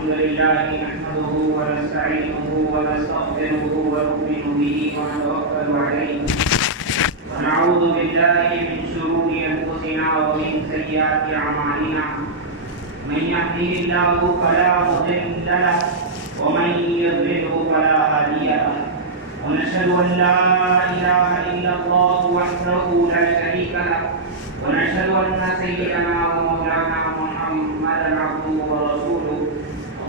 الحمد لله نحمده ونستعينه ونستغفره ونؤمن به ونتوكل عليه ونعوذ بالله من شرور أنفسنا ومن سيئات أعمالنا من يهده الله فلا مضل له ومن يضلل فلا هادي له ونشهد أن لا إله إلا الله وحده لا شريك له ونشهد أن سيدنا ومولانا محمدا عبده ورسوله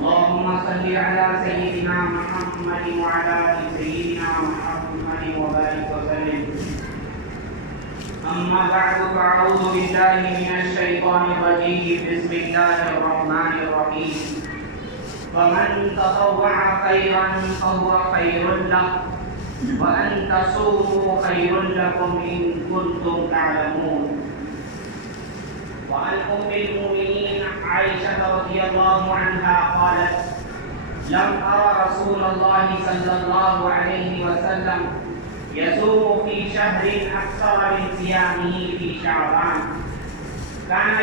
اللهم صل على سيدنا محمد وعلى آل سيدنا محمد وبارك وسلم. أما بعد فأعوذ بالله من الشيطان الرجيم بسم الله الرحمن الرحيم. فمن تطوع خيرا فهو خير له وأن تصوموا خير لكم إن كنتم تعلمون. وعن أم المؤمنين عائشة رضي الله عنها قالت: لم أرى رسول الله صلى الله عليه وسلم يصوم في شهر أكثر من صيامه في شعبان. كان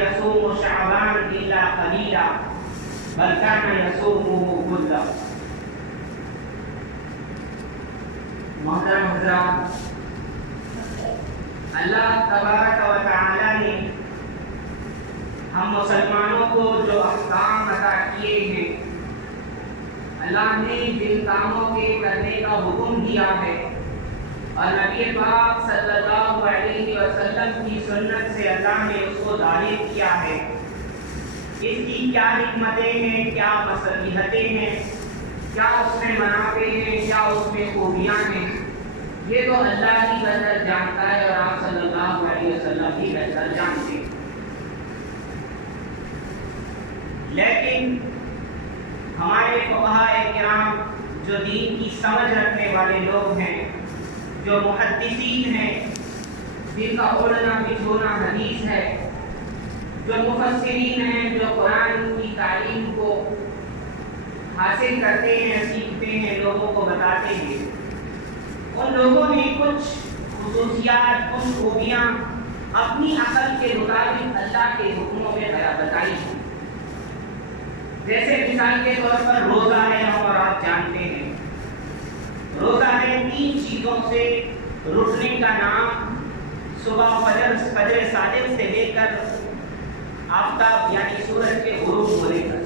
يصوم شعبان إلا قليلا بل كان يصومه كله. محترم حضرات، اللہ تبارک و تعالی نے ہم مسلمانوں کو جو احکام عطا کیے ہیں، اللہ نے جن کاموں کے کرنے کا حکم دیا ہے اور نبی پاک صلی اللہ علیہ وسلم کی سنت سے اللہ نے اس کو ظاہر کیا ہے، اس کی کیا حکمتیں ہیں، کیا مصلحتیں ہیں، کیا اس میں منافع ہیں، کیا اس میں خوبیاں ہیں، یہ تو اللہ ہی بہتر جانتا ہے اور آپ صلی اللہ علیہ وسلم ہی بہتر جانتے ہیں. لیکن ہمارے فقہاء کرام جو دین کی سمجھ رکھنے والے لوگ ہیں، جو محدثین ہیں، جن کا اڑنا بچھونا حدیث ہے، جو مفسرین ہیں، جو قرآن کی تعلیم کو حاصل کرتے ہیں، سیکھتے ہیں، لوگوں کو بتاتے ہیں، ان لوگوں نے کچھ خصوصیات، کچھ خوبیاں اپنی عقل کے مطابق اللہ کے حکموں میں بتائی ہیں. جیسے مثال کے طور پر روزہ ہے، ہم اور آپ جانتے ہیں روزہ ہے 3 چیزوں سے رکنے کا نام، صبح فجر صادق سے لے کر آفتاب یعنی سورج کے غروب ہونے تک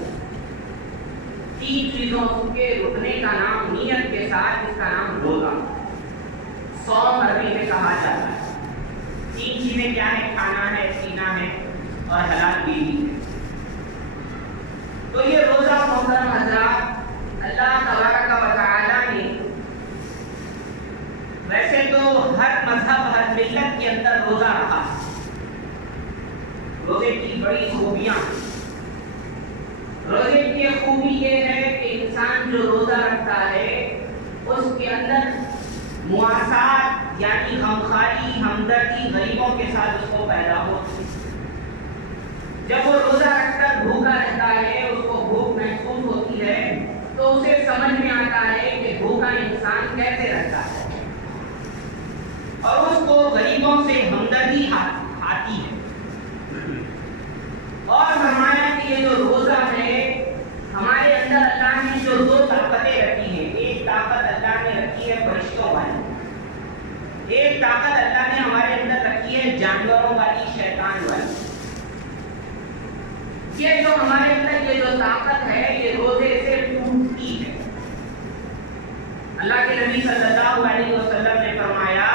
3 چیزوں کے رکنے کا نام نیت کے ساتھ، اس کا نام روزہ، صوم عربی میں کہا جاتا ہے. 3 چیزیں کیا ہے؟ کھانا ہے، پینا ہے اور حلال بیوی ہے. تو یہ روزہ محترم حضرات اللہ تبارک و تعالی نے، ویسے تو ہر مذہب ہر ملت کے اندر روزہ رکھا. روزے کی بڑی خوبیاں، روزے کی خوبی یہ ہے کہ انسان جو روزہ رکھتا ہے اس کے اندر مواسات یعنی غمخواری، ہمدردی غریبوں کے ساتھ اس کو پیدا ہوتی ہے. جب وہ روزہ رکھ کر بھوکا رہتا ہے، اس کو بھوک محسوس ہوتی ہے، تو اسے سمجھ میں آتا ہے کہ بھوکا انسان کیسے رہتا ہے اور اس کو غریبوں سے ہمدردی آتی ہے. اور فرمایا کہ یہ جو روزہ ہے ہمارے اندر اللہ نے جو 2 طاقتیں رکھی ہیں، ایک طاقت اللہ نے رکھی ہے فرشتوں والی، ایک طاقت اللہ نے ہمارے اندر رکھی ہے جانوروں والی، شیطان والی. یہ جو ہمارے اندر یہ جو طاقت ہے یہ روزے سے ٹوٹتی ہے. اللہ کے نبی صلی اللہ علیہ وسلم نے فرمایا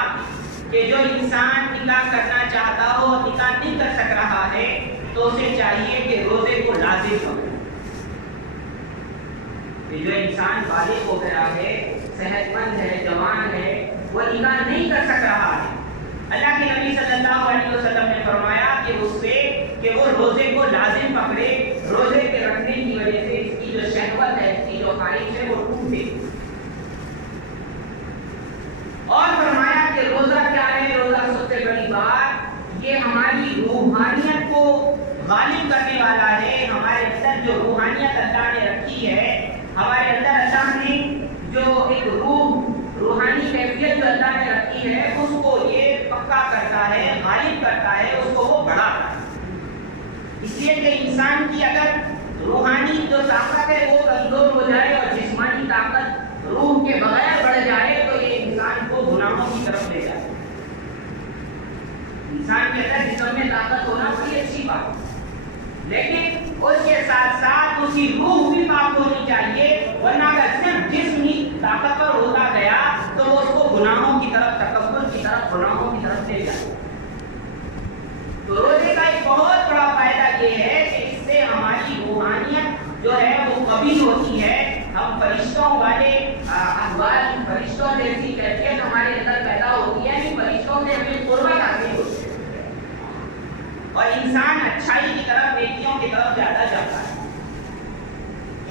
کہ جو انسان نکاح کرنا چاہتا ہو اور نکاح نہیں کر سک رہا ہے تو اسے چاہیے کہ روزے کو لازم کرے. جو انسان بالغ ہو گیا ہے، صحت مند ہے، جوان ہے، وہ نکاح نہیں کر سک رہا ہے، اللہ کے نبی صلی اللہ علیہ وسلم نے فرمایا کہ اس سے کہ وہ روزے کو لازم پکڑے. روزے کے رکھنے کی وجہ سے اس کی جو شہوت ہے، اس کی جو خواہش ہے وہ ٹوٹے. اور فرمایا کہ روزہ کیا ہے؟ روزہ سب سے بڑی بات یہ ہماری روحانیت کو غالب کرنے والا ہے. ہمارے اندر جو روحانیت اللہ نے رکھی ہے، ہمارے اندر اللہ نے جو ایک روحانی کیفیت جو اللہ نے رکھی ہے اس کو یہ پکا کرتا ہے، غالب کرتا ہے، اس کو وہ بڑھاتا ہے. اس لیے کہ انسان کی اگر روح طاقت ہے وہ کمزور ہو جائے اور جسمانی طاقت روح کے بغیر بڑھ جائے تو یہ انسان کو گناہوں کی طرف لے جائے. انسان کے اندر جسم میں طاقت ہونا بڑی اچھی بات ہے، لیکن اس کے ساتھ ساتھ اس کی روح بھی پاک ہونی چاہیے، ورنہ اگر صرف جسم ہی طاقتور ہوتا گیا تو وہ اس کو گناہوں کی طرف، تکبر کی طرف، گناہوں کی طرف لے جائے. تو روزے کا ایک بہت بڑا فائدہ یہ ہے کہ اس سے ہماری روحانیت جو ہے وہ قوی ہوتی ہے. ہم فرشتوں والے احوال، فرشتوں جیسی کیفیت ہمارے اندر پیدا ہوتی ہے کہ فرشتوں سے ہمیں قربت حاصل ہوتی ہے اور انسان اچھائی کی طرف، نیکیوں کی طرف زیادہ جاتا ہے.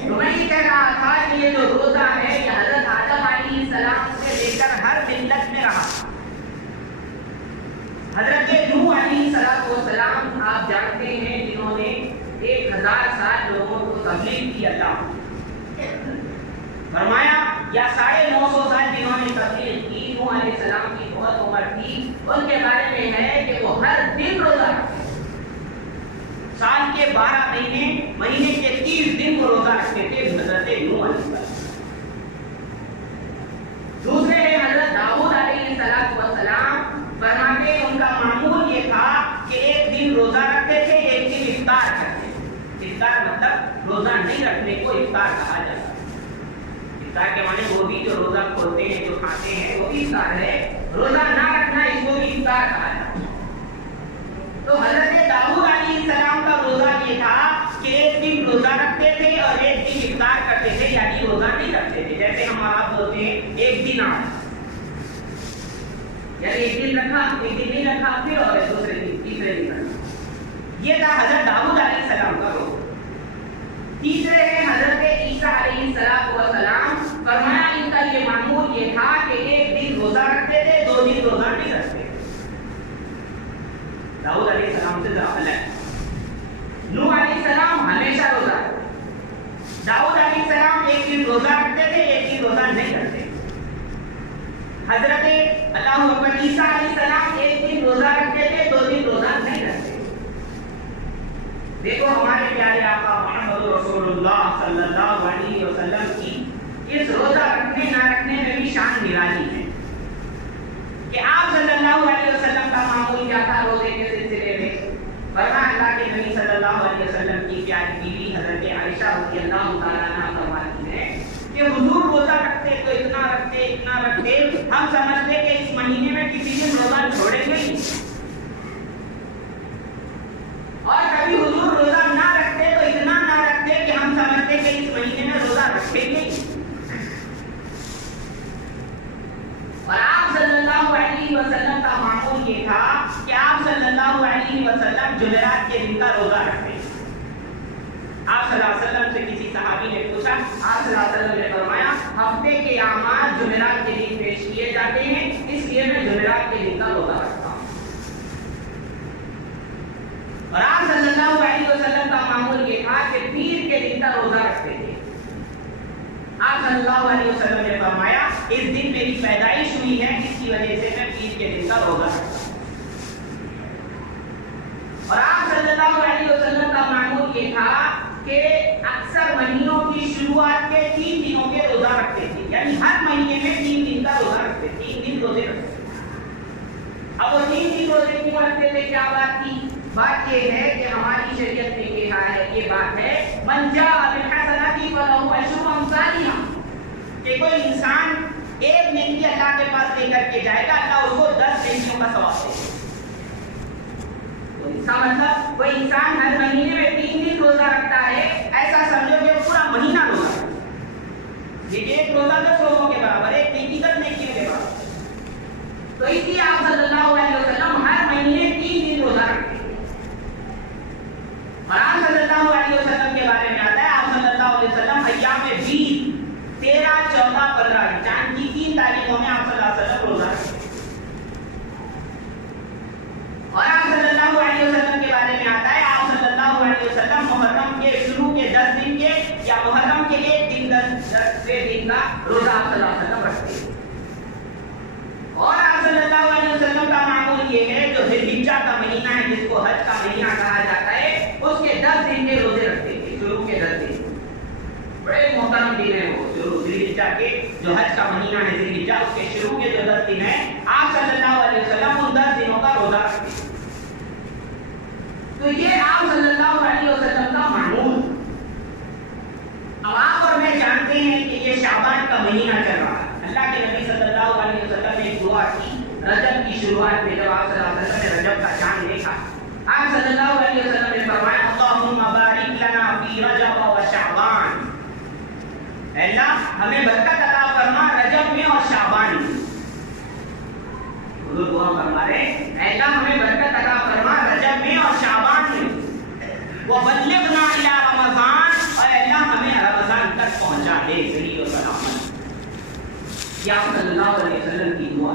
تو میں یہ کہہ رہا تھا کہ یہ جو روزہ ہے یہ حضرت آدم علیہ السلام سے لے کر ہر ملت میں رہا. حضرت نوح علیہ السلام آپ جانتے ہیں جنہوں نے 1000 سال لوگوں کو تبلیغ کی. اللہ فرمایا یا 950 سال جنہوں نے تبلیغ کی، نوح علیہ السلام کی بہت عمر تھی. ان کے بارے میں ہے کہ وہ ہر دن روزہ رکھتے، سال کے 12 مہینے کے 30 دن کو روزہ رکھتے تھے حضرت نوح علیہ السلام. دوسرے ہیں حضرت داؤد علیہ السلام، فرماتے ان کا معمول یہ تھا کہ ایک دن روزہ رکھتے تھے، ایک دن افطار کرتے تھے. افطار مطلب روزہ نہیں رکھنے کو افطار کہا جاتا ہے. افطار کے معنی وہ بھی جو روزہ کھولتے ہیں، جو کھاتے ہیں، وہ بھی افطار ہے. روزہ نہ رکھنا اس کو بھی افطار کہا جاتا ہے. تو حضرت داؤد علیہ السلام کا روزہ یہ تھا کہ ایک دن روزہ رکھتے تھے اور ایک دن افطار کرتے تھے، یعنی روزہ نہیں رکھتے تھے. جیسے ہم آپ بولتے ہیں ایک دن آج، یعنی ایک دن رکھا، ایک دن نہیں رکھا، پھر اور دوسرے دن، تیسرے دن رکھا. یہ تھا حضرت داؤد علیہ السلام کا روزہ. تیسرے ہیں حضرت عیسیٰ علیہ السلام، فرمایا ان کا یہ معمول یہ تھا کہ ایک دن روزہ رکھتے تھے، 2 دن روزہ نہیں رکھتے. داؤد علیہ السلام سے ذرا الگ. نوح علیہ السلام ہمیشہ روزہ رکھتے. داؤد علیہ السلام ایک دن روزہ رکھتے تھے، ایک دن روزہ نہیں رکھتے. حضرت اللہ اکبر عیسیٰ علیہ السلام ایک دن روزہ رکھتے تھے، 2 دن روزہ نہیں رکھتے. دیکھو ہمارے پیارے آقا محمد رسول اللہ صلی اللہ علیہ وسلم کی اس روزہ رکھنے نہ رکھنے میں بھی شان نرالی ہے کہ آپ صلی اللہ علیہ وسلم کا معمول کیا تھا روزے کے سلسلے میں. فرمایا اللہ کے نبی صلی اللہ علیہ وسلم کی پیاری بیوی حضرت عائشہ رضی اللہ تعالیٰ عنہا فرماتی ہے کہ حضور روزہ رکھتے تو اتنا رکھتے ہم سمجھتے کہ اس مہینے میں کسی دن روزہ چھوڑیں گے ہی، اور کبھی حضور روزہ نہ رکھتے تو اتنا نہ رکھتے کہ ہم سمجھتے کہ اس مہینے میں روزہ رکھیں گے. اور آپ صلی اللہ علیہ وسلم کا معمول یہ تھا کہ آپ صلی اللہ علیہ وسلم جمعرات کے دن کا روزہ رکھتے. آپ صلی اللہ علیہ وسلم سے کسی صحابی نے پوچھا، آپ صلی اللہ علیہ وسلم نے فرمایا ہفتے کے اعمال جمعرات کے دن پیش کیے جاتے ہیں، اس لیے میں جمعرات کے دن کا روزہ رکھتا ہوں. اور آپ صلی اللہ علیہ وسلم کا معمول یہ تھا کہ پیر کے دن کا روزہ رکھتے تھے. آپ صلی اللہ علیہ وسلم نے فرمایا اس دن میری پیدائش ہوئی ہے، جس کی وجہ سے میں پیر کے دن کا روزہ رکھتا ہوں. اور آپ صلی اللہ علیہ وسلم کا معمول یہ تھا کہ اکثر مہینوں کی شروعات کے 3 دنوں کے روزہ رکھتے تھے، یعنی ہر مہینے میں 3 دن کا روزہ رکھتے، 3 دن روزے رکھتے. اب وہ 3 دن روزے کیوں رکھتے تھے؟ کیا بات تھی؟ بات یہ ہے کہ ہماری شریعت میں یہ بات ہے من جاء بالحسنۃ فلہ عشر امثالها، کہ کوئی انسان ایک نیکی اللہ کے پاس لے کر کے جائے گا، اللہ اس کو 10 نیکیوں کا ثواب دے گا. اس کا مطلب کوئی انسان ہر مہینے میں 3 دن روزہ رکھتا ہے، ایسا سمجھو کہ پورا مہینہ روزہ رکھتا ہے. یہ ایک روزہ 10 روزوں کے برابر، ایک نیکی 10 نیکیوں کے برابر. تو اس لیے آپ صلی اللہ علیہ وسلم ہر مہینے 3 دن روزہ رکھتے ہیں. اور آپ صلی اللہ علیہ وسلم کے بارے میں آتا ہے آپ صلی اللہ علیہ وسلم ایام 20 13 14 15 چاند کی 3 تاریخوں میں آپ صلی اللہ علیہ وسلم روزہ رکھتے ہیں. اور آپ صلی اللہ علیہ وسلم کے بارے میں آتا ہے آپ صلی اللہ علیہ وسلم محرم کے شروع کے 10 دن کے یا محرم کے ایک دن 10ویں دن کا روزہ آپ صلی اللہ علیہ وسلم رکھتے ہیں. اور آپ صلی اللہ علیہ وسلم کا معمول یہ ہے جو ذوالحجہ کا مہینہ ہے، جس کو حج کا مہینہ کہا جاتا ہے، اس کے 10 دن کے روزے رکھتے تھے، شروع کے 10 دن. الحجہ کے جو حج کا مہینہ ہے ذی الحجہ اس کے شروع کے جو 10 دن ہیں آپ صلی اللہ علیہ وسلم ان 10 دنوں کا روزہ رکھتے ہیں. تو یہ آپ صلی اللہ علیہ وسلم کا معمول. اب آپ اور میں جانتے ہیں کہ یہ شعبان کا مہینہ چل رہا ہے. اللہ کے نبی صلی اللہ علیہ وسلم نے ایک دعا کی رجب کی شروعات میں. جب آپ صلی اللہ علیہ وسلم نے رجب کا چاند دیکھا آپ صلی اللہ علیہ وسلم نے فرمایا اللہم بارک لنا فی رجب و شعبان. اے اللہ ہمیں برکت عطا فرما رجب میں اور شعبان میں. حضور دعا فرما رہے اے اللہ ہمیں برکت عطا فرما رجب میں اور شعبان میں. وبلغنا الی رمضان اور اے اللہ ہمیں رمضان تک پہنچا دے صحیح و سلامت. یہ آپ صلی اللہ علیہ وسلم کی دعا.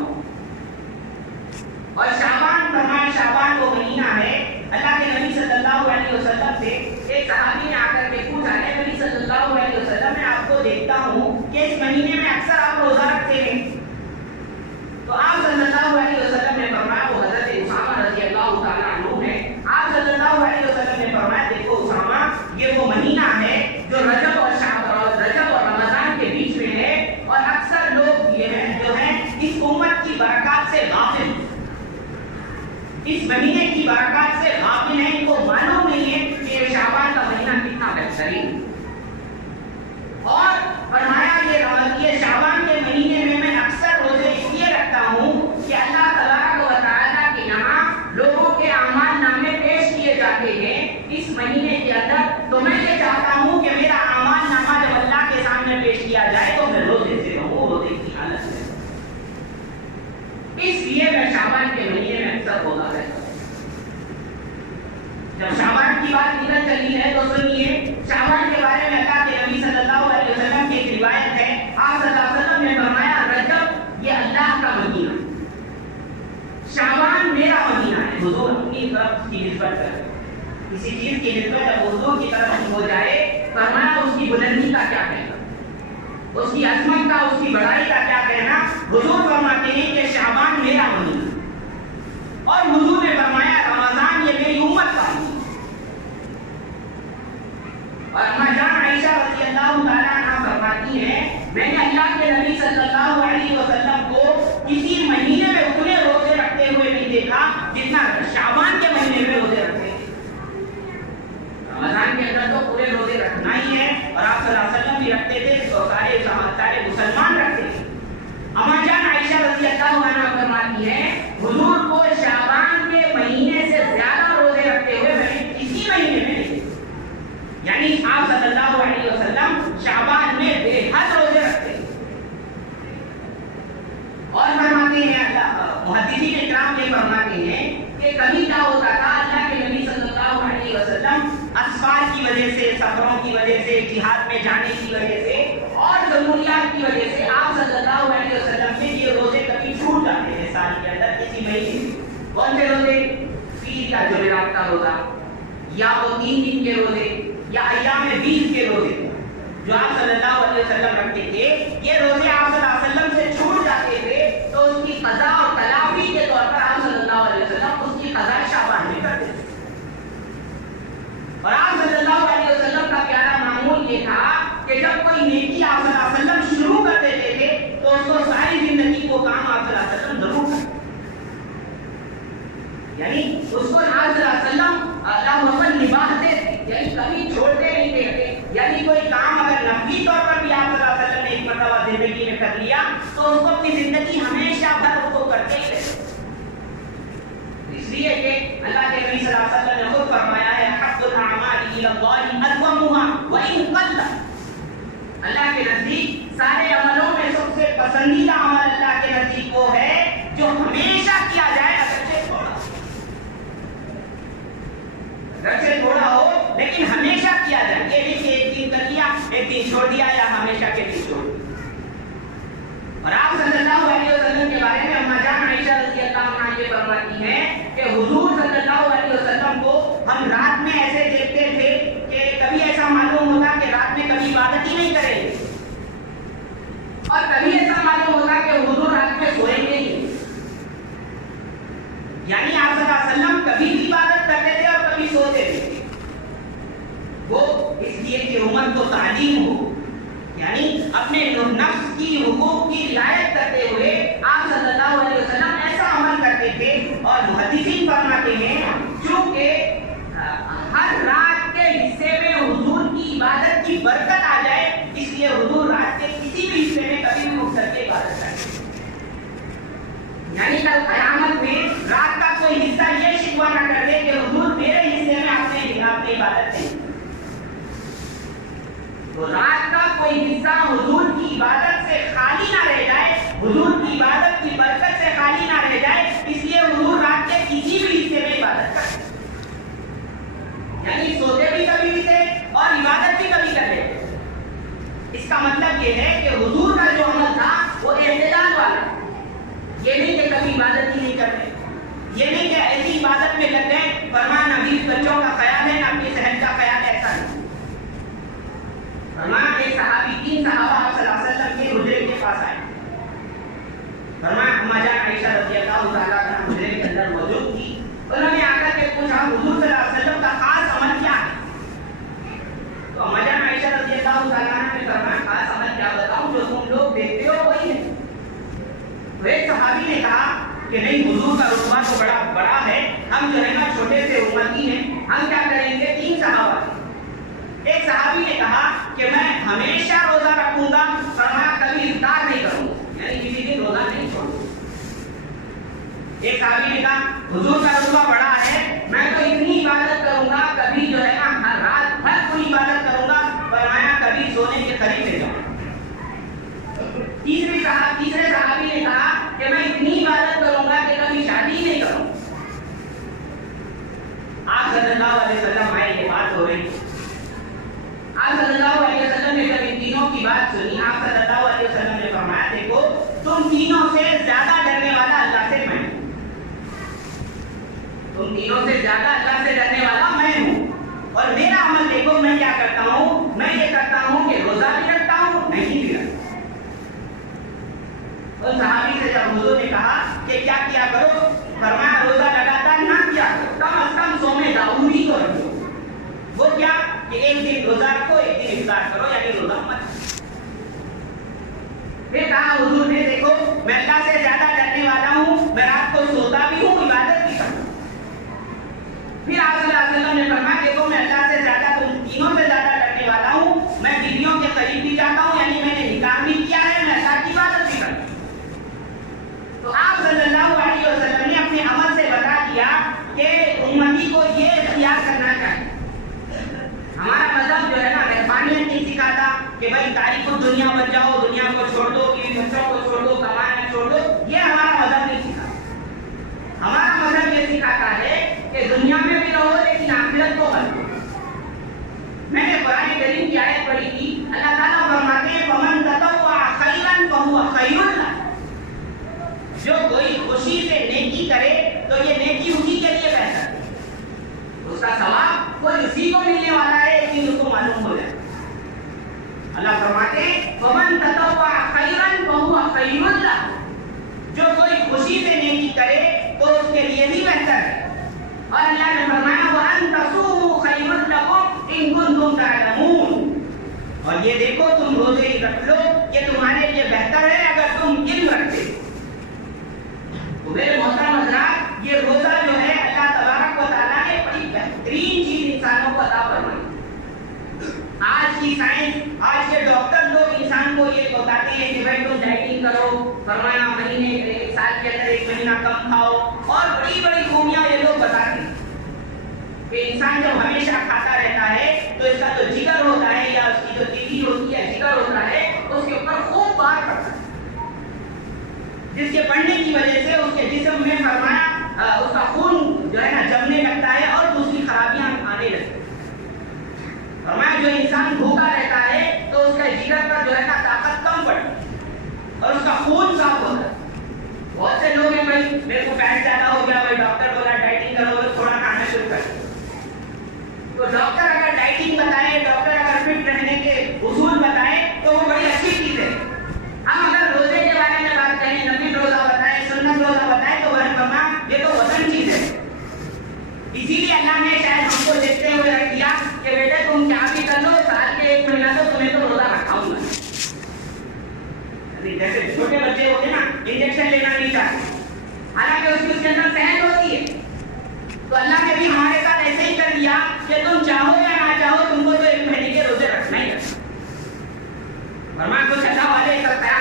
اور شعبان فرمایا شعبان وہ مہینہ ہے. اللہ کے نبی صلی اللہ علیہ وسلم سے ایک صحابی نے آ کر کے پوچھا ہے نبی صلی اللہ علیہ وسلم میں آپ کو دیکھتا ہوں کہ اس مہینے میں اکثر آپ روزہ رکھتے ہیں. تو آپ صلی اللہ علیہ وسلم نے فرمایا وہ حضرت اسامہ رضی اللہ تعالیٰ عنہ ہے. آپ صلی اللہ علیہ وسلم نے فرمایا دیکھو اسامہ یہ وہ مہینہ ہے جو رجب اور رجب اور رمضان کے بیچ میں ہے اور اکثر لوگ یہ ہیں جو ہیں اس امت کی برکات سے غافل اس مہینے کی برکات سے غافل ہیں. ان کو معلوم نہیں ہے کہ یہ شعبان کا مہینہ کتنا بہترین. اور فرمایا یہ شعبان کے مہینے میں اکثر روزے اس لیے رکھتا ہوں کہ اللہ تبارک و تعالیٰ کے یہاں لوگوں کے اعمال نامے پیش کیے جاتے ہیں اس مہینے کے اندر. تو میں یہ چاہتا ہوں کہ میرا اعمال نامہ جب اللہ کے سامنے پیش کیا جائے تو میں روزے سے رہوں روزے کی حالت میں. اس لیے میں شعبان کے مہینے میں اکثر روزہ رہتا ہوں. جب شعبان کی بات نکل چلی ہے تو سنیے شعبان کے بارے میں اللہ کے نبی صلی اللہ علیہ وسلم کی ایک روایت ہے. آپ صلی اللہ علیہ وسلم نے فرمایا رجب یہ اللہ کا مہینہ شعبان میرا مہینہ ہے. حضور اپنی طرف کی نسبت کر کسی چیز کی نسبت جب حضور کی طرف ہو جائے فرمایا اس کی بلندی کا کیا کہنا اس کی عظمت کا اس کی بڑائی کا کیا کہنا. حضور فرماتے ہیں کہ شعبان میرا مہینہ اور حضور نے فرمایا رمضان یہ میری امت کا مہینہ. اور اما جان عائشہ رضی اللہ تعالیٰ عنہ فرماتی ہیں میں نے اللہ کے نبی صلی اللہ علیہ وسلم کو کسی مہینے میں اتنے روزے رکھتے ہوئے نہیں دیکھا جتنا شعبان کے مہینے میں روزے رکھتے ہیں. رمضان کے اندر تو پورے روزے رکھنا ہی ہے اور آپ صلی اللہ علیہ وسلم بھی رکھتے تھے تو سارے مسلمان رکھتے ہیں. اما جان عائشہ رضی اللہ عنہ فرماتی ہیں حضور کو شعبان کے مہینے سے زیادہ روزے رکھتے ہوئے میں نے کسی مہینے میں نہیں. یعنی آپ صلی اللہ علیہ وسلم شعبان میں بے حد روزے رکھتے ہیں. اور فرماتے ہیں محدثین اکرام یہ فرماتے ہیں کہ کبھی کیا ہوتا تھا اللہ کے نبی صلی اللہ علیہ وسلم اسفار کی وجہ سے سفروں کی وجہ سے جہاد میں جانے کی وجہ سے اور ضروریات کی وجہ سے آپ صلی اللہ علیہ وسلم سے یہ روزے کبھی چھوٹ جاتے ہیں سال کے اندر کسی مہینے میں. کون سے روزے؟ پیر یا جمعرات کا روزہ یا وہ 3 دن کے روزے یا ایام 20 کے روزے جو آپ صلی اللہ علیہ وسلم رکھتے تھے. یہ روزے آپ صلی اللہ علیہ وسلم سے چھوٹ جاتے تھے تو اس کی قضا اور تلافی کے طور پر آپ صلی اللہ علیہ وسلم اس کی قضا شعبان میں کرتے تھے. اور آپ صلی اللہ علیہ وسلم کا پیارا معمول یہ تھا کہ جب کوئی نیکی آپ صلی اللہ علیہ وسلم شروع کر دیتے تھے تو اس کو ساری زندگی کو کام آپ صلی اللہ علیہ وسلم ضرور کرتے. یعنی اس کو آپ صلی اللہ علیہ وسلم اللہ محمد نبھاتے تھے یعنی کبھی چھوڑتے نہیں تھے. یعنی کوئی کام اگر نفلی طور پر بھی آپ صلی اللہ علیہ وسلم نے ایک مرتبہ زندگی میں کر لیا تو اس کو اپنی زندگی ہمیشہ بھر اس کو کرتے ہی رہتے. اس لیے کہ اللہ کے نبی صلی اللہ علیہ وسلم نے خود فرمایا ہے حق الاعمال الی اللہ ادومها وان قل. اللہ کے نزدیک سارے عملوں میں سب سے پسندیدہ عمل اللہ کے نزدیک وہ ہے جو ہمیشہ کیا جائے اگرچہ تھوڑا ہو لیکن ہمیشہ کیا جائے. یہ نہیں کہ ایک دن کر لیا ایک دن چھوڑ دیا یا ہمیشہ کے لیے چھوڑ دیا. اور آپ صلی اللہ علیہ وسلم کے بارے میں اما جان عائشہ رضی اللہ عنہا یہ فرماتی ہیں کہ حضور صلی اللہ علیہ وسلم کو ہم رات میں ایسے دیکھتے تھے کہ کبھی ایسا معلوم ہوتا کہ رات میں کبھی عبادت ہی نہیں کریں گے اور کبھی ایسا معلوم ہوتا کہ حضور رات میں سوئیں گے ہی. یعنی آپ صلی اللہ علیہ وسلم کبھی بھی عبادت کرتے تھے اور کبھی سوتے تھے. وہ اس لیے کہ امت کو تعلیم ہو یعنی اپنے نفس کی حقوق کی رعایت کرتے ہوئے آپ صلی اللہ علیہ وسلم ایسا عمل کرتے تھے. اور محدثین فرماتے ہیں چونکہ ہر رات کے حصے میں حضور کی عبادت کی برکت آ جائے اس لیے حضور رات کے کسی بھی حصے میں کبھی بھی اٹھ کر کے عبادت کرتے. یعنی کل قیامت میں رات کا کوئی حصہ یہ شکوہ نہ کر دے کہ حضور میرے حصے میں آپ نے عبادت نہیں. تو رات کا کوئی حصہ حضور کی عبادت سے خالی نہ رہ جائے, حضور کی عبادت کی برکت سے خالی نہ رہ جائے, اس لیے حضور رات کے کسی بھی حصے میں عبادت کرتے. یعنی سوتے بھی کبھی بھی تھے اور عبادت بھی کبھی کر لیتے. اس کا مطلب یہ ہے کہ حضور کا جو عمل تھا وہ اعتدال والا. یہ نہیں کہ کبھی عبادت ہی نہیں کرتے, یہ نہیں کہ ایسی عبادت میں لگ گئے فرمان ابھی بچوں کا خیال ہے نہ اپنی صحت کا خیال ہے, ایسا نہیں. فرمان ایک صحابی, 3 صحابہ آپ صلی اللہ علیہ وسلم کے حجرے کے پاس آئے. فرمان اما جان عائشہ رضی اللہ تعالیٰ عنہا حجرے کے اندر موجود تھی. انہوں نے آ کر کے پوچھا حضور صلی اللہ علیہ وسلم کا خاص عمل کیا ہے؟ تو اما جان عائشہ رضی اللہ تعالیٰ عنہا نے فرمایا خاص عمل کیا بتاؤں, جو تم لوگ دیکھتے ہو وہی ہے. تو ایک صحابی نے کہا کہ نہیں, حضور کا رتبہ تو بڑا ہے, ہم جو ہے نا چھوٹے سے امتی ہیں, ہم کیا کریں گے. 3 صحابہ تھے. ایک صحابی نے کہا کہ میں ہمیشہ روزہ رکھوں گا, فرمایا کبھی افطار نہیں کروں گا, یعنی کسی دن روزہ نہیں چھوڑوں گا. ایک صحابی نے کہا حضور کا رتبہ بڑا ہے, میں تو اتنی عبادت کروں گا, کبھی جو ہے نا ہر رات بھر کوئی عبادت کروں گا, فرمایا کبھی سونے کے قریب نہیں جاؤں. تیسرے صحابی نے کہا کہ میں اتنی عبادت کروں گا کہ کبھی شادی نہیں کروں. آپ صلی اللہ علیہ وسلم آئے, یہ بات ہو رہی. آپ صلی اللہ علیہ وسلم نے جب ان تینوں کی بات سنی, آپ صلی اللہ علیہ وسلم نے فرمایا دیکھو تم تینوں سے زیادہ ڈرنے والا اللہ سے میں ہوں. تم تینوں سے زیادہ اللہ سے ڈرنے والا میں ہوں. اور میرا عمل دیکھو میں کیا کرتا ہوں, میں یہ کرتا ہوں کہ روزہ بھی رکھتا ہوں, نہیں بھی رکھتا. اور صحابی سے جب حضور نے کہا کہ کیا کیا کرو, فرمایا روزہ لگاتار نہ کیا کرو, کم از کم سومے داؤدی تو رکھو. وہ کیا کہ ایک دن روزہ رکھو, ایک دن افطار کرو, یعنی روزہ مت. پھر کہا حضور نے دیکھو میں اللہ سے زیادہ ڈرنے والا ہوں, میں رات کو سوتا بھی ہوں, عبادت بھی کرتا ہوں. پھر آپ صلی اللہ علیہ وسلم نے فرمایا دیکھو میں اللہ سے زیادہ, تم تینوں سے زیادہ ڈرنے والا ہوں, میں بیویوں کے قریب بھی جاتا ہوں, یعنی میں نے نکاح بھی کیا ہے, میں اللہ کی عبادت بھی کرتا ہوں. تو آپ صلی اللہ علیہ وسلم نے اپنے عمل سے بتا دیا کہ امتی کو یہ اختیار کرنا چاہیے. ہمارا مذہب جو ہے نا رحمانیت نہیں سکھاتا کہ بھائی تاریخ دنیا بن جاؤ, دنیا کو چھوڑ دو, بیوی بچوں کو چھوڑ دو, کمانا چھوڑ دو. یہ ہمارا مذہب نہیں سکھاتا. ہمارا مذہب یہ سکھاتا ہے کہ دنیا میں بھی رہو لیکن آخرت کو بن دو. میں نے قرآن کریم کی آیت پڑھی تھی, اللہ تعالیٰ فرماتے ہیں فمن تطوع خیرا فہو خیر لہ. جو کوئی خوشی سے نیکی کرے تو یہ نیکی اسی کے لیے بہتر ہے, اس کا ثواب کوئی اسی کو ملنے والا ہے, لیکن اس کو معلوم ہو جائے. اللہ فرماتے ہیں فمن تطوع خیرا فہو خیر لہ. جو کوئی خوشی سے نیکی کرے تو اس کے لیے بھی بہتر ہے. اور اللہ نے فرمایا وَأَن تَصُومُوا خَيْرٌ لَكُمْ إِن كُنتُمْ تَعْلَمُونَ. اور یہ دیکھو تم روزے ہی رکھ لو, یہ تمہارے لیے بہتر ہے اگر تم علم رکھتے. تو میرے محترم حضرات, یہ روزہ جو ہے اللہ تبارک و تعالیٰ نے بڑی بہترین چیز انسانوں کو عطا فرمائی. آج کی سائنس, آج کے ڈاکٹر لوگ انسان کو یہ بتاتے ہیں کہ بھائی تم ڈائٹنگ کرو, فرمایا مہینے ایک سال کے اندر 1 مہینہ کم کھاؤ, اور بڑی بڑی خوبیاں یہ لوگ بتاتے ہیں کہ انسان جب ہمیشہ کھاتا رہتا ہے تو اس کا جو جگر ہوتا ہے یا اس کی جو تیلی ہوتی ہے, جگر ہوتا ہے, اس کے اوپر خوب بار پڑتا ہے, جس کے پڑنے کی وجہ سے اس کے جسم میں فرمایا اس کا خون جو ہے نا جمنے لگتا ہے اور دوسری خرابیاں آنے لگتی ہیں. فرمایا جو انسان بھوکا رہتا ہے تو اس کا جگر پر جو ہے نا طاقت کم پڑتی ہے اور اس کا خون صاف ہوتا ہے. بہت سے لوگ ہیں بھائی میرے کو فیٹ زیادہ ہو گیا, بھائی ڈاکٹر بولا ڈائٹنگ کرو, تھوڑا کھانا شروع کر. تو ڈاکٹر اگر ڈائٹنگ بتائے, ڈاکٹر اگر فٹ رہنے کے اصول بتائے تو وہ بڑی اچھی چیز ہے. ہم اگر روزے کے بارے میں بات کریں, نفل روزہ بتائیں, سنت روزہ بتائیں, تو یہ تو وطن چیز ہے. اسی لیے اللہ نے شاید ہم کو دیکھتے ہوئے رکھ دیا کہ بیٹے تم کیا بھی کر لو, سال کے 1 مہینہ تو تمہیں تو روزہ رکھاؤں گا.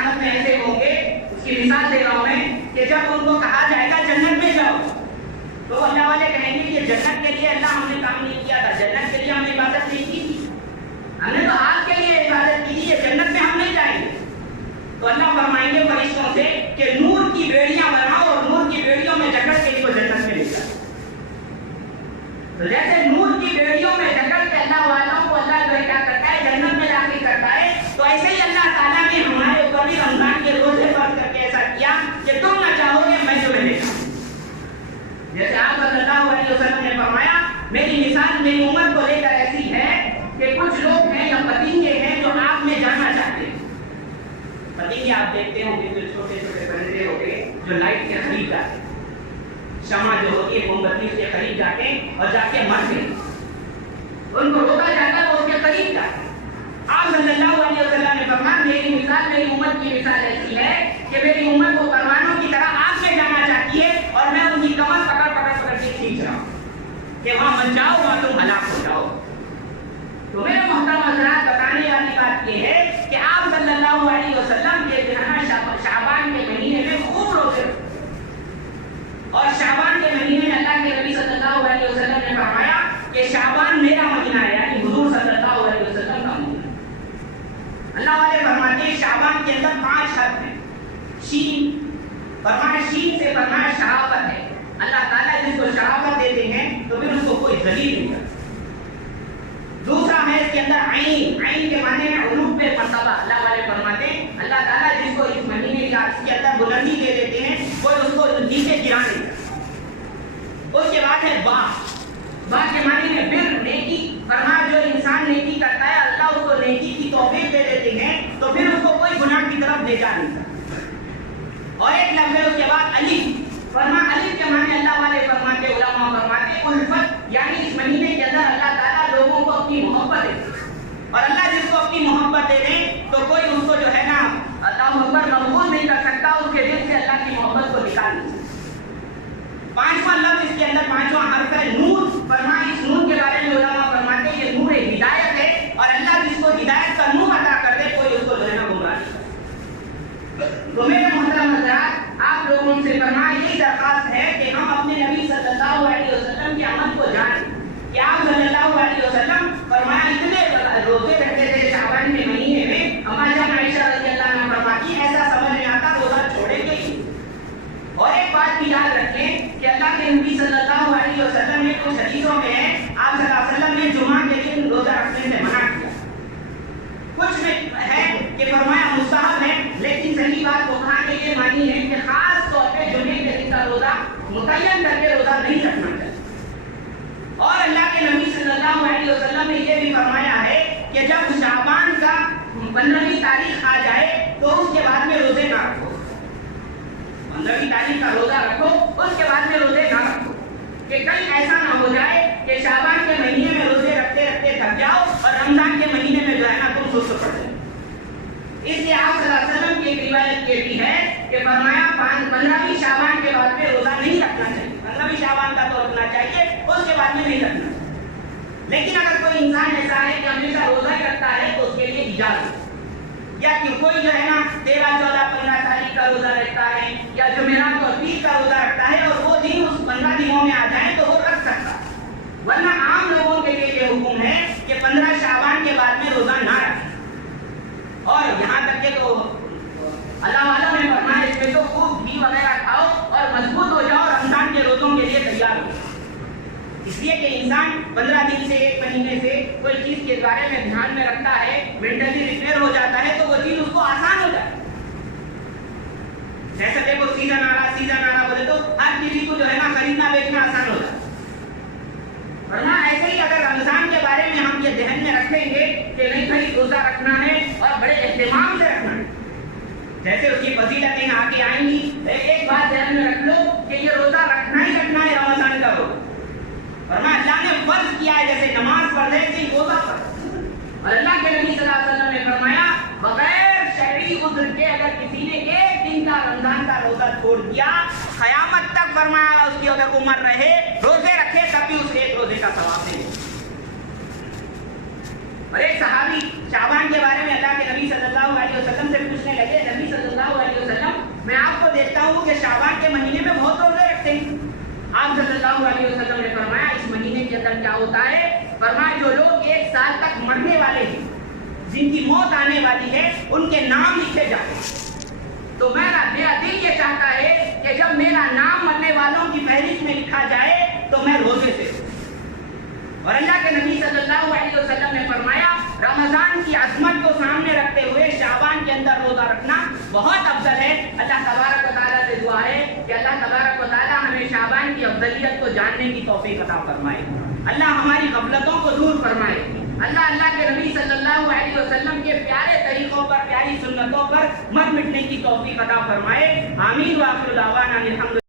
قیامت میں ایسے ہوں گے، اس کی مثال دے رہا ہوں میں، کہ جب ان کو کہا جائے گا جنت میں جاؤ، تو اللہ والے کہیں گے کہ جنت کے لیے اللہ ہم نے کام نہیں کیا تھا، جنت کے لیے ہم نے عبادت نہیں کی تھی، ہم نے تو آپ کے لیے عبادت کی تھی، جنت میں ہم نہیں جائیں گے۔ تو اللہ فرمائیں گے فرشتوں سے کہ نور کی بیڑیاں بناؤ اور نور کی بیڑیوں میں جکڑ کے ان کو جنت میں لے جاؤ۔ تو جیسے نور کی بیڑیوں میں جکڑ کے اللہ والوں کو اللہ جو کیا کرتا ہے جنت میں لا کے کرتا ہے، تو ایسے ہی اللہ تعالیٰ نے ہمارے اوپر بھی رمضان کے روزے فرض کر کے ایسا کیا کہ تم نہ چاہو گے میں تمہیں لے جاؤں۔ جیسے آپ صلی اللہ علیہ وسلم نے فرمایا میری مثال میری امت کو لے کر ایسی ہے کہ کچھ لوگ ہیں یا پتنگے ہیں جو آگ میں جانا چاہتے ہیں۔ پتنگے آپ دیکھتے ہوں گے جو چھوٹے چھوٹے پرندے ہوتے ہیں جو لائٹ کے قریب جاتے ہیں، شمع جو ہوتی ہے موم بتی کے قریب جاتے ہیں اور جا کے مرتے ہیں، ان کو روکا جاتا ہے وہ اس کے قریب جاتے ہیں۔ آپ صلی اللہ علیہ وسلم نے فرمایا میری مثال میری امت کی مثال ایسی ہے کہ میری امت کو پروانوں کی طرح آگ میں جانا چاہتی ہے اور میں ان کی کمر پکڑ کے کھینچ رہا ہوں کہ وہاں مت جاؤ وہاں تم ہلاک ہو جاؤ۔ تو میرے محترم حضرات بتانے والی بات یہ ہے کہ آپ صلی اللہ علیہ وسلم یہ شعبان کے مہینے میں خوب روزے رکھتے، اور شعبان کے مہینے میں اللہ کے نبی صلی اللہ علیہ وسلم نے فرمایا کہ شعبان میرا مہینہ ہے، یعنی حضور صلی اللہ علیہ وسلم کا مہینہ۔ اللہ والے فرماتے ہیں شعبان کے اندر 5 حرف ہیں، شین فرمایا، شین سے فرمایا شرافت ہے، اللہ تعالیٰ جس کو شرافت دیتے ہیں تو پھر اس کو کوئی ذلیل نہیں کرتا۔ دوسرا ہے اس کے اندر عین، عین کے معنی ہے علو پہ مرتبہ، اللہ والے فرماتے ہیں اللہ تعالیٰ جس کو اس مہینے کا اس کے اندر بلندی دے دیتے ہیں کوئی اس کو نیچے گرا نہیں کرتا۔ اس کے بعد ہے با، با کے معنی ہے بر، نیکی، فرمایا جو انسان نیکی کرتا ہے اللہ اس کو نیکی کی توفیق دے دیتے ہیں تو پھر اس کو کوئی گناہ کی طرف لے جا نہیں سکتا۔ اور ایک لفظ ہے اس کے بعد الف، فرمایا الف کے معنی اللہ والے فرماتے علماء فرماتے الفت، یعنی اس مہینے کے اندر اللہ تعالیٰ لوگوں کو اپنی محبت دے، اور اللہ جس کو اپنی محبت دے دے تو کوئی اس کو جو ہے نا اللہ محبت مقبول نہیں کر سکتا، اس کے دل سے اللہ کی محبت کو نکال نہیں سکتا۔ 5واں لفظ اس کے اندر 5واں حرف ہے نور، فرمایا اس نور کے بارے میں علماء فرماتے ہیں یہ نور ہدایت ہے، اور اللہ جس کو ہدایت کا نور عطا کر دے کوئی اس کو جو ہے نا گمراہ نہیں کرتا۔ تو میرے محترم حضرات آپ لوگوں سے فرمایا یہی درخواست ہے کہ ہم اپنے نبی صلی اللہ علیہ وسلم کے عمل کو جانیں کہ آپ صلی اللہ علیہ وسلم فرمایا اتنے روزے رکھتے تھے شعبان کے مہینے میں، ہماری جان عائشہ رضی اللہ عنہا فرماتی ایسا سمجھ میں آتا روزہ چھوڑیں گے ہی۔ اور ایک بات بھی یاد رکھیں کہ اللہ کے نبی صلی اللہ علیہ وسلم نے کچھ حدیثوں میں آپ صلی اللہ علیہ وسلم نے جمعہ کے دن روزہ رکھنے سے منع کیا، کچھ میں ہے کہ فرمایا مستحب ہے، لیکن صحیح بات بخاری نے یہ مانی ہے کہ خاص طور پہ جمعے کے دن کا روزہ متعین کر کے روزہ نہیں رکھنا چاہیے۔ اور اللہ کے نبی صلی اللہ علیہ وسلم نے یہ بھی فرمایا ہے کہ جب شعبان کا 15ویں تاریخ آ جائے تو اس کے بعد میں روزے نہ رکھو، 15ویں تاریخ کا روزہ رکھو اس کے بعد میں روزے نہ رکھو، کہ کہیں ایسا نہ ہو جائے کہ شعبان کے مہینے میں روزے رکھتے رکھتے تھک جاؤ اور رمضان کے مہینے میں جو ہے نا تم سست پڑ جاؤ۔ اس لیے آپ صلی اللہ علیہ وسلم کی ایک روایت یہ بھی ہے کہ فرمایا 15ویں شعبان کے بعد میں روزہ نہیں رکھنا چاہیے، 15ویں شعبان کا تو رکھنا چاہیے اس کے بعد میں نہیں رکھنا چاہیے۔ لیکن اگر کوئی انسان ایسا ہے کہ ہمیشہ روزہ ہی رکھتا ہے تو اس کے لیے اجازت، یا کہ کوئی جو ہے نا 13 14 15 تاریخ کا روزہ رکھتا ہے یا جمعرات اور پیر کا روزہ رکھتا ہے اور وہ دن اس 15 دنوں میں آ جائیں تو وہ رکھ سکتا ہے، ورنہ عام لوگوں کے لیے یہ حکم ہے کہ 15 شعبان کے بعد میں روزہ نہ رکھیں۔ اور یہاں تک کہ تو اللہ والوں نے فرمایا اس میں تو خوب گھی وغیرہ کھاؤ اور مضبوط ہو جاؤ رمضان کے روزوں کے لیے تیار ہو، اس لیے کہ انسان 15 دن سے ایک مہینے سے کوئی چیز کے بارے میں دھیان میں رکھتا ہے، مینٹلی ریپیئر ہو جاتا ہے تو وہ چیز اس کو آسان ہو جاتا ہے۔ جیسے دیکھو سیزن آ رہا بولے تو ہر کسی کو جو ہے نا خریدنا بیچنا آسان ہو جاتا ہے، ورنہ ایسے ہی اگر رمضان کے بارے میں ہم یہ ذہن میں رکھیں گے کہ نہیں بھائی روزہ رکھنا ہے اور بڑے اہتمام سے رکھنا ہے، جیسے اس کی فضیلتیں آگے آئیں گی، ایک بات ذہن میں رکھ لو کہ یہ روزہ رکھنا ہی رکھنا ہے رمضان کا روزہ، ورنہ اللہ نے فرض کیا ہے جیسے نماز فرض ہے ایسے ہی روزہ فرض، اور اللہ کے نبی صلی اللہ علیہ وسلم نے فرمایا بغیر شرعی عذر کے اگر کسی نے ایک دن کا رمضان کا روزہ چھوڑ دیا قیامت تک فرمایا اس کی اگر عمر رہے روزے رکھے تب بھی اس ایک روزے کا ثواب دے۔ اور ایک صحابی شعبان کے بارے میں اللہ کے نبی صلی اللہ علیہ وسلم سے پوچھنے لگے، نبی صلی ہوتا ہے؟ فرمایا جو لوگ 1 سال تک مرنے والے ہیں، جن کی موت آنے والی ہے، ان کے نام لکھے جاتے ہیں۔ تو میرا دل یہ چاہتا ہے کہ جب میرا نام مرنے والوں کی فہرست میں لکھا جائے تو میں روزے سے ہوں۔ اور اللہ کے نبی صلی اللہ علیہ وسلم نے فرمایا رمضان کی عظمت کو سامنے رکھتے ہوئے شعبان کے اندر روزہ رکھنا بہت افضل ہے۔ اللہ تبارک و تعالیٰ سے دعا ہے کہ اللہ تبارک و تعالیٰ ہمیں شعبان کی افضلیت کو جاننے کی توفیق عطا فرمائے، اللہ ہماری غفلتوں کو دور فرمائے، اللہ کے نبی صلی اللہ علیہ وسلم کے پیارے طریقوں پر، پیاری سنتوں پر مت مٹنے کی توفیق عطا فرمائے۔ آمین۔ وآخر دعوانا الحمد